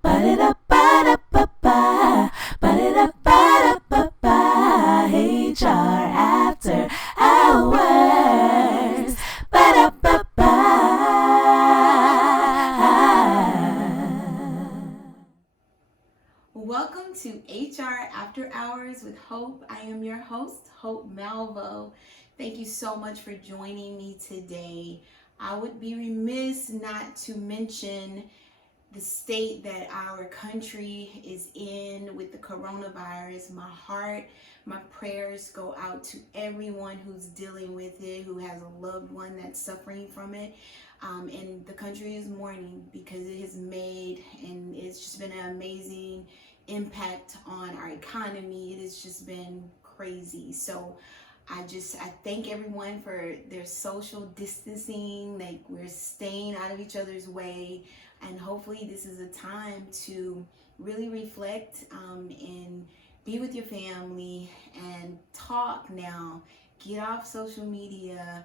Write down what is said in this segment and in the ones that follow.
Ba-da-da-ba-da-ba-ba. Ba-da-da-ba-da-ba-ba. HR After Hours. Ba-da-ba-ba. Welcome to HR After Hours with Hope. I am your host, Hope Malvo. Thank you so much for joining me today. I would be remiss not to mention the state that our country is in with the coronavirus. My heart, my prayers go out to everyone who's dealing with it, who has a loved one that's suffering from it. And the country is mourning because it has made, and it's just been an amazing impact on our economy. It has just been crazy. So I thank everyone for their social distancing, like we're staying out of each other's way, and hopefully this is a time to really reflect and be with your family and talk now. Get off social media.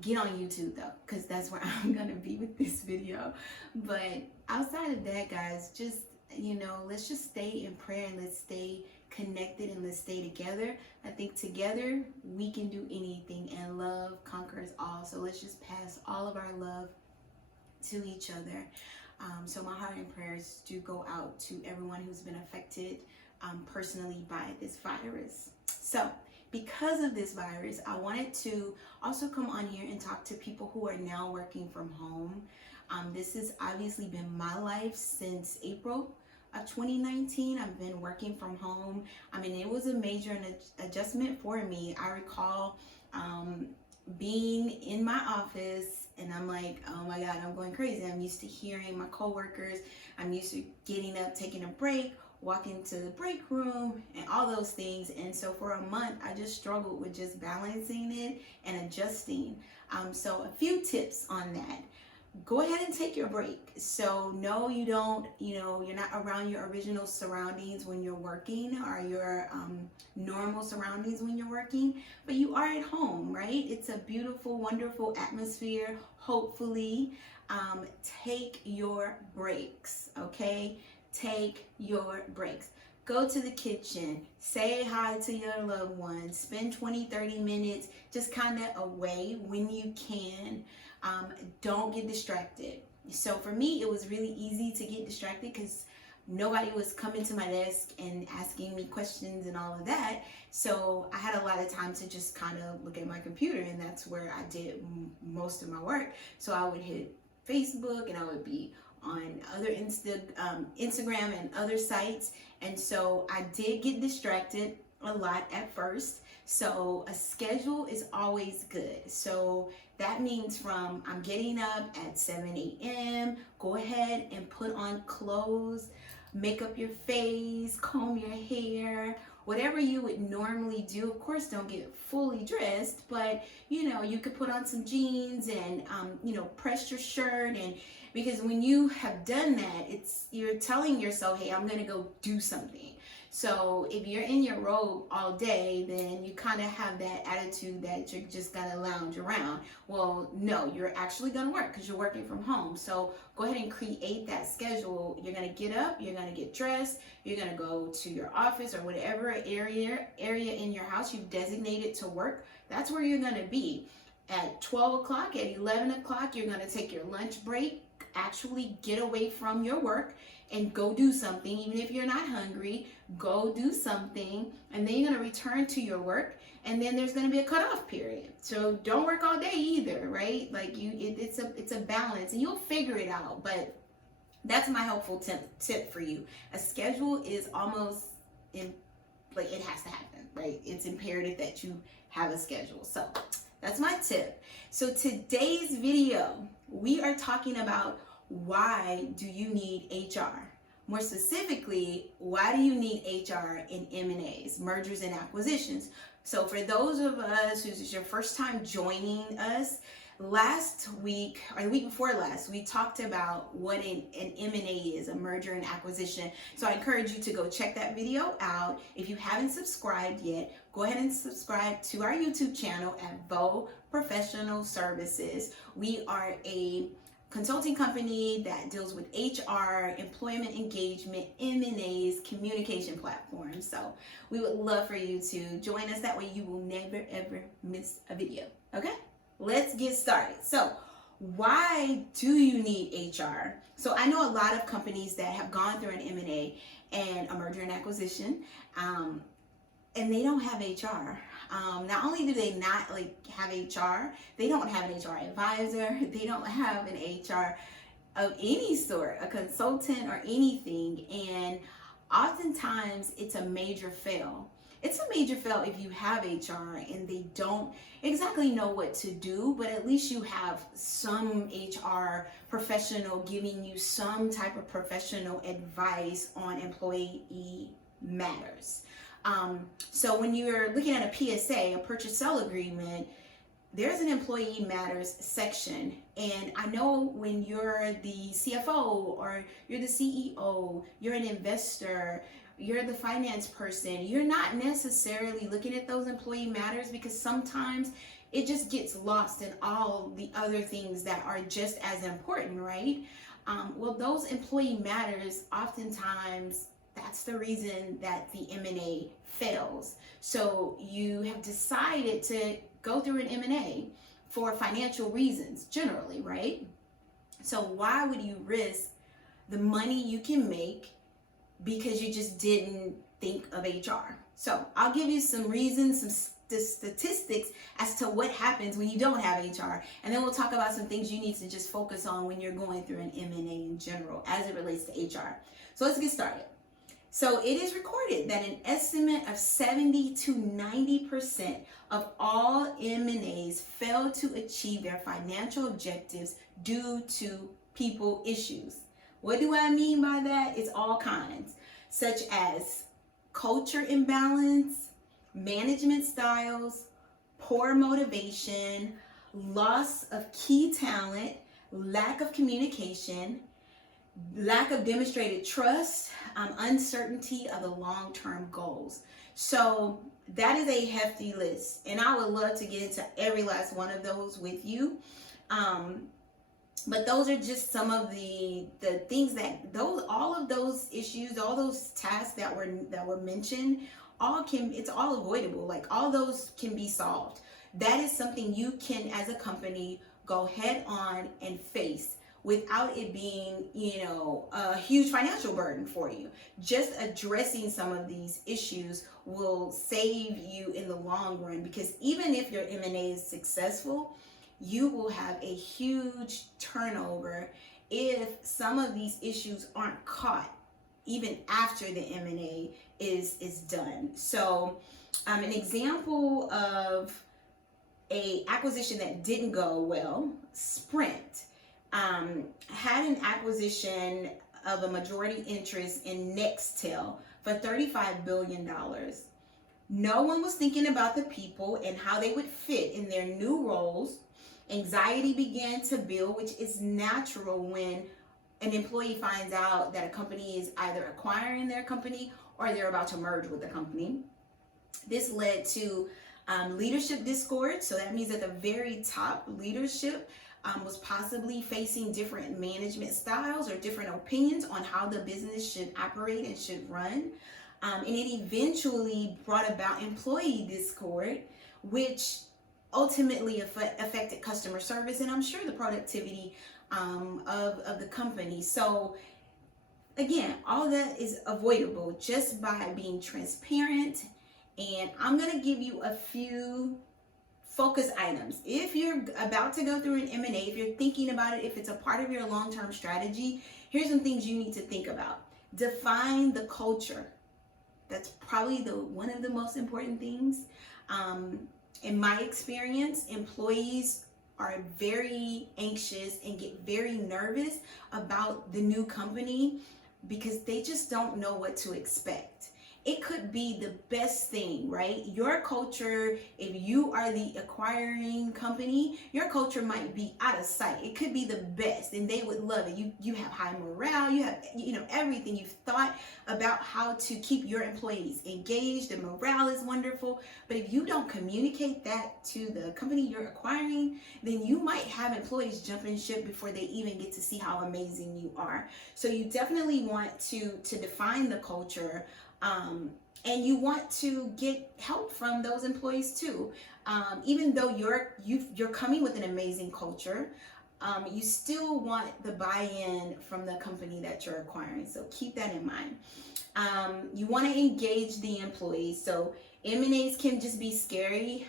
Get on YouTube though, because that's where I'm gonna be with this video. But outside of that, guys, just let's just stay in prayer and let's stay connected and let's stay together. I think together we can do anything, and love conquers all. So let's just pass all of our love to each other. So my heart and prayers do go out to everyone who's been affected personally by this virus. So because of this virus, I wanted to also come on here and talk to people who are now working from home. This has obviously been my life since April of 2019. I've been working from home. I mean, it was a major adjustment for me. I recall being in my office and I'm like, oh my God, I'm going crazy. I'm used to hearing my coworkers. I'm used to getting up, taking a break, walking to the break room and all those things. And so for a month, I just struggled with just balancing it and adjusting. So a few tips on that. Go ahead and take your break. So no, you don't, you're not around your original surroundings when you're working, or your normal surroundings when you're working, but you are at home, right? It's a beautiful, wonderful atmosphere. Hopefully, take your breaks, okay? Take your breaks. Go to the kitchen, say hi to your loved ones, spend 20-30 minutes just kind of away when you can. Don't get distracted. So for me, it was really easy to get distracted because nobody was coming to my desk and asking me questions and all of that. So I had a lot of time to just kind of look at my computer, and that's where I did most of my work. So I would hit Facebook and I would be on other Instagram and other sites. And so I did get distracted a lot at first. So a schedule is always good. So that means I'm getting up at 7 a.m., go ahead and put on clothes, make up your face, comb your hair, whatever you would normally do. Of course, don't get fully dressed, but you could put on some jeans and press your shirt. And because when you have done that, you're telling yourself, hey, I'm gonna go do something. So if you're in your robe all day, then you kind of have that attitude that you're just gonna lounge around. Well, no, you're actually gonna work because you're working from home. So go ahead and create that schedule. You're gonna get up, you're gonna get dressed, you're gonna go to your office or whatever area in your house you've designated to work. That's where you're gonna be. At 12 o'clock, at 11 o'clock, you're gonna take your lunch break, actually get away from your work and go do something. Even if you're not hungry, go do something, and then you're going to return to your work, and then there's going to be a cutoff period. So don't work all day either, right? Like it's a balance, and you'll figure it out. But that's my helpful tip for you. A schedule is almost it has to happen, right? It's imperative that you have a schedule. So that's my tip. So today's video, we are talking about why do you need HR? More specifically, why do you need HR in M&As, mergers and acquisitions? So for those of us who's your first time joining us, last week or the week before last, we talked about what an M&A is, a merger and acquisition. So I encourage you to go check that video out. If you haven't subscribed yet, go ahead and subscribe to our YouTube channel at Vo Professional Services. We are a consulting company that deals with HR, employment engagement, M&As, communication platforms. So we would love for you to join us. That way you will never ever miss a video. Okay, let's get started. So why do you need HR? So I know a lot of companies that have gone through an M&A and a merger and acquisition, and they don't have HR. Not only do they not have HR, they don't have an HR advisor, they don't have an HR of any sort, a consultant or anything, and oftentimes it's a major fail. It's a major fail if you have HR and they don't exactly know what to do, but at least you have some HR professional giving you some type of professional advice on employee matters. So when you're looking at a PSA, a purchase sale agreement, there's an employee matters section. And I know when you're the CFO or you're the CEO, you're an investor, you're the finance person, you're not necessarily looking at those employee matters because sometimes it just gets lost in all the other things that are just as important, right? Well, those employee matters, oftentimes that's the reason that the M&A fails. So you have decided to go through an M&A for financial reasons, generally, right? So why would you risk the money you can make because you just didn't think of HR? So I'll give you some reasons, some statistics as to what happens when you don't have HR, and then we'll talk about some things you need to just focus on when you're going through an M&A in general as it relates to HR. So let's get started. So it is recorded that an estimate of 70 to 90% of all M&As fail to achieve their financial objectives due to people issues. What do I mean by that? It's all kinds, such as culture imbalance, management styles, poor motivation, loss of key talent, lack of communication, lack of demonstrated trust, uncertainty of the long-term goals. So that is a hefty list, and I would love to get into every last one of those with you. But those are just some of the things that all of those issues, all those tasks that were mentioned, it's all avoidable. Like all those can be solved. That is something you can, as a company, go head on and face without it being, a huge financial burden for you. Just addressing some of these issues will save you in the long run, because even if your M&A is successful, you will have a huge turnover if some of these issues aren't caught even after the M&A is done. So an example of a acquisition that didn't go well, Sprint had an acquisition of a majority interest in Nextel for $35 billion. No one was thinking about the people and how they would fit in their new roles. Anxiety began to build, which is natural when an employee finds out that a company is either acquiring their company or they're about to merge with the company. This led to leadership discord. So that means at the very top, leadership was possibly facing different management styles or different opinions on how the business should operate and should run. And it eventually brought about employee discord, which ultimately affected customer service and I'm sure the productivity of the company. So again, all that is avoidable just by being transparent. And I'm going to give you a few focus items. If you're about to go through an M&A, if you're thinking about it, if it's a part of your long-term strategy, here's some things you need to think about. Define the culture. That's probably one of the most important things. In my experience, employees are very anxious and get very nervous about the new company because they just don't know what to expect. it could be the best thing, right? Your culture, if you are the acquiring company, your culture might be out of sight. It could be the best and they would love it. You have high morale, you have, everything. You've thought about how to keep your employees engaged and morale is wonderful. But if you don't communicate that to the company you're acquiring, then you might have employees jumping ship before they even get to see how amazing you are. So you definitely want to define the culture. And you want to get help from those employees too. Even though you're coming with an amazing culture, you still want the buy-in from the company that you're acquiring. So keep that in mind. You want to engage the employees. So M&As can just be scary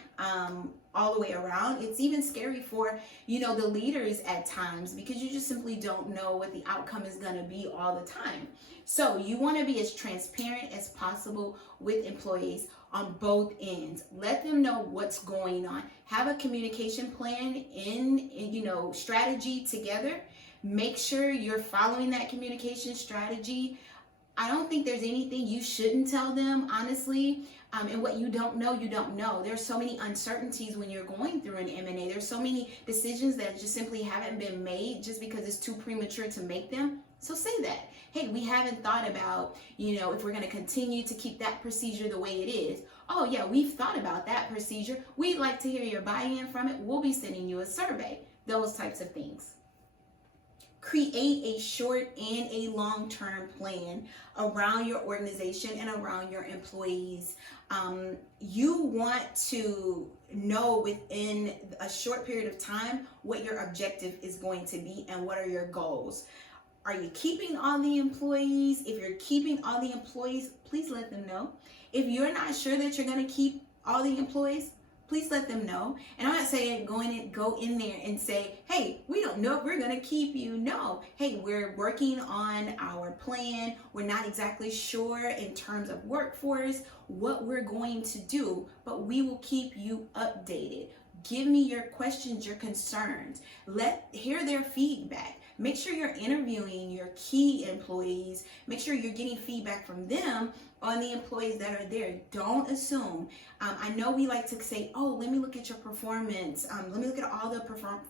all the way around. It's even scary for, the leaders at times, because you just simply don't know what the outcome is going to be all the time. So you want to be as transparent as possible with employees on both ends. Let them know what's going on. Have a communication plan in strategy together. Make sure you're following that communication strategy. I don't think there's anything you shouldn't tell them, honestly. And what you don't know, you don't know. There's so many uncertainties when you're going through an M&A. There's so many decisions that just simply haven't been made just because it's too premature to make them. So say that. Hey, we haven't thought about, if we're going to continue to keep that procedure the way it is. Oh yeah, we've thought about that procedure. We'd like to hear your buy-in from it. We'll be sending you a survey. Those types of things. Create a short and a long-term plan around your organization and around your employees. You want to know within a short period of time what your objective is going to be and what are your goals. Are you keeping all the employees? If you're keeping all the employees, please let them know. If you're not sure that you're going to keep all the employees, please let them know. And I'm not saying go in there and say, hey, we don't know if we're going to keep you. No. Hey, we're working on our plan. We're not exactly sure in terms of workforce what we're going to do, but we will keep you updated. Give me your questions, your concerns. Hear their feedback. Make sure you're interviewing your key employees. Make sure you're getting feedback from them on the employees that are there. Don't assume. I know we like to say, oh, let me look at your performance. Let me look at all the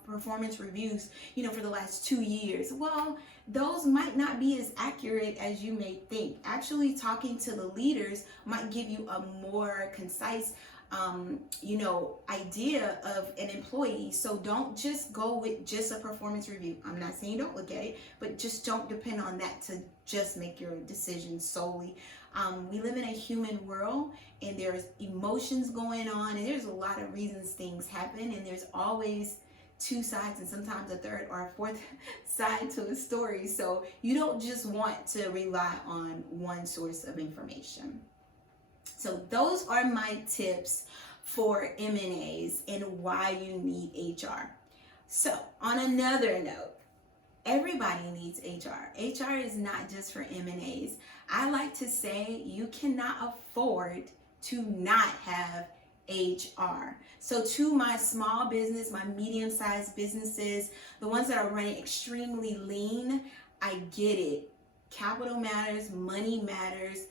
performance reviews, for the last 2 years. Well, those might not be as accurate as you may think. Actually, talking to the leaders might give you a more concise idea of an employee. So don't just go with just a performance review. I'm not saying don't look at it, but just don't depend on that to just make your decision solely. We live in a human world and there's emotions going on and there's a lot of reasons things happen and there's always two sides and sometimes a third or a fourth side to a story. So you don't just want to rely on one source of information. So those are my tips for M&As and why you need HR. So on another note, everybody needs HR. HR is not just for M&As. I like to say you cannot afford to not have HR. So to my small business, my medium-sized businesses, the ones that are running extremely lean, I get it. Capital matters, money matters.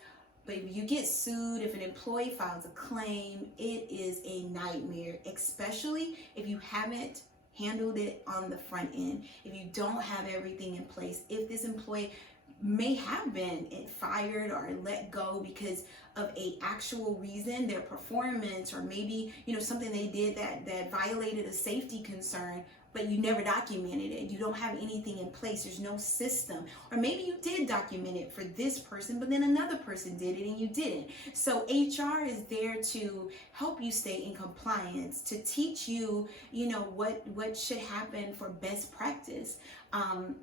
But if you get sued, if an employee files a claim, it is a nightmare, especially if you haven't handled it on the front end, if you don't have everything in place, if this employee may have been fired or let go because of a actual reason, their performance, or maybe, something they did that violated a safety concern, but you never documented it. You don't have anything in place. There's no system. Or maybe you did document it for this person, but then another person did it and you didn't. So HR is there to help you stay in compliance, to teach you, what should happen for best practice.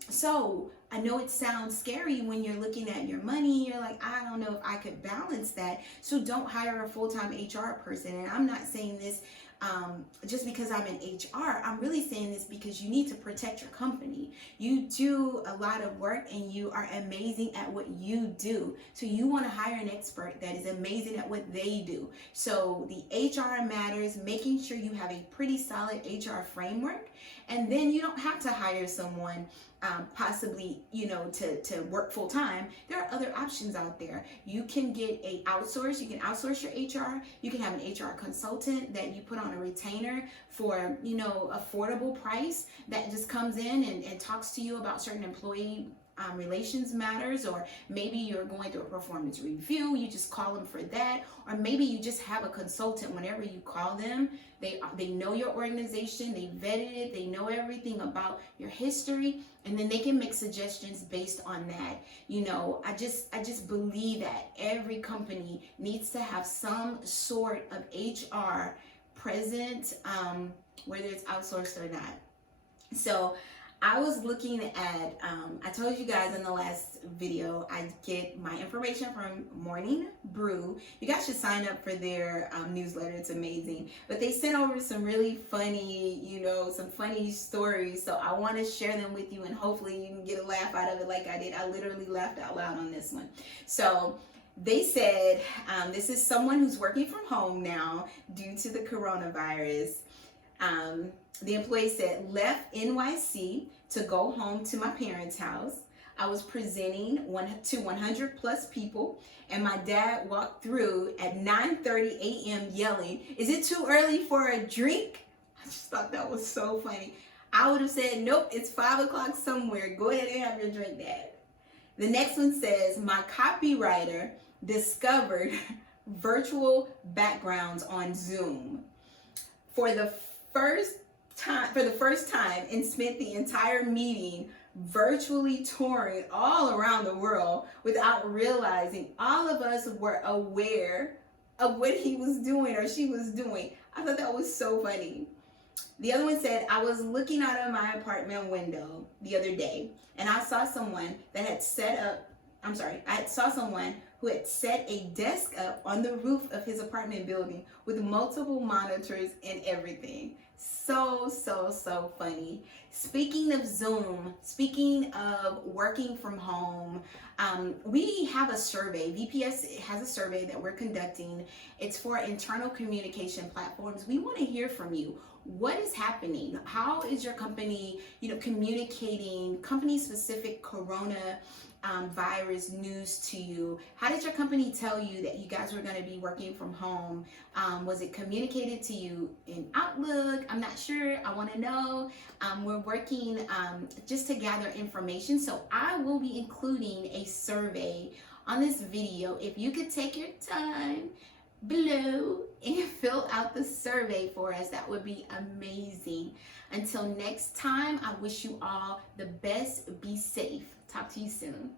So I know it sounds scary when you're looking at your money. You're like, I don't know if I could balance that. So don't hire a full-time HR person. And I'm not saying this just because I'm in HR. I'm really saying this because you need to protect your company. You do a lot of work and you are amazing at what you do. So you want to hire an expert that is amazing at what they do. So the HR matters, making sure you have a pretty solid HR framework. And then you don't have to hire someone possibly, to work full time, there are other options out there. You can get you can outsource your HR. You can have an HR consultant that you put on a retainer for, affordable price that just comes in and talks to you about certain employee relations matters, or maybe you're going through a performance review, you just call them for that, or maybe you just have a consultant. Whenever you call them, they know your organization, they vetted it, they know everything about your history, and then they can make suggestions based on that. I just believe that every company needs to have some sort of HR present, whether it's outsourced or not. So I was looking at, I told you guys in the last video, I get my information from Morning Brew. You guys should sign up for their newsletter. It's amazing. But they sent over some really funny, some funny stories. So I want to share them with you, and hopefully you can get a laugh out of it like I did. I literally laughed out loud on this one. So they said, this is someone who's working from home now due to the coronavirus. The employee said, left NYC to go home to my parents' house. I was presenting to 100 plus people, and my dad walked through at 9:30 a.m. yelling, "Is it too early for a drink?" I just thought that was so funny. I would have said, nope, it's 5 o'clock somewhere. Go ahead and have your drink, Dad. The next one says, my copywriter discovered virtual backgrounds on Zoom for the first time and spent the entire meeting virtually touring all around the world without realizing all of us were aware of what he was doing or she was doing. I thought that was so funny. The other one said, I was looking out of my apartment window the other day and I saw someone who had set a desk up on the roof of his apartment building with multiple monitors and everything. So funny. Speaking of Zoom, speaking of working from home, we have a survey. VPS has a survey that we're conducting. It's for internal communication platforms. We want to hear from you. What is happening? How is your company, communicating company-specific corona virus news to you? How did your company tell you that you guys were going to be working from home? Was it communicated to you in Outlook? I'm not sure. I want to know. We're working just to gather information. So I will be including a survey on this video. If you could take your time below and fill out the survey for us, that would be amazing. Until next time, I wish you all the best. Be safe. Talk to you soon.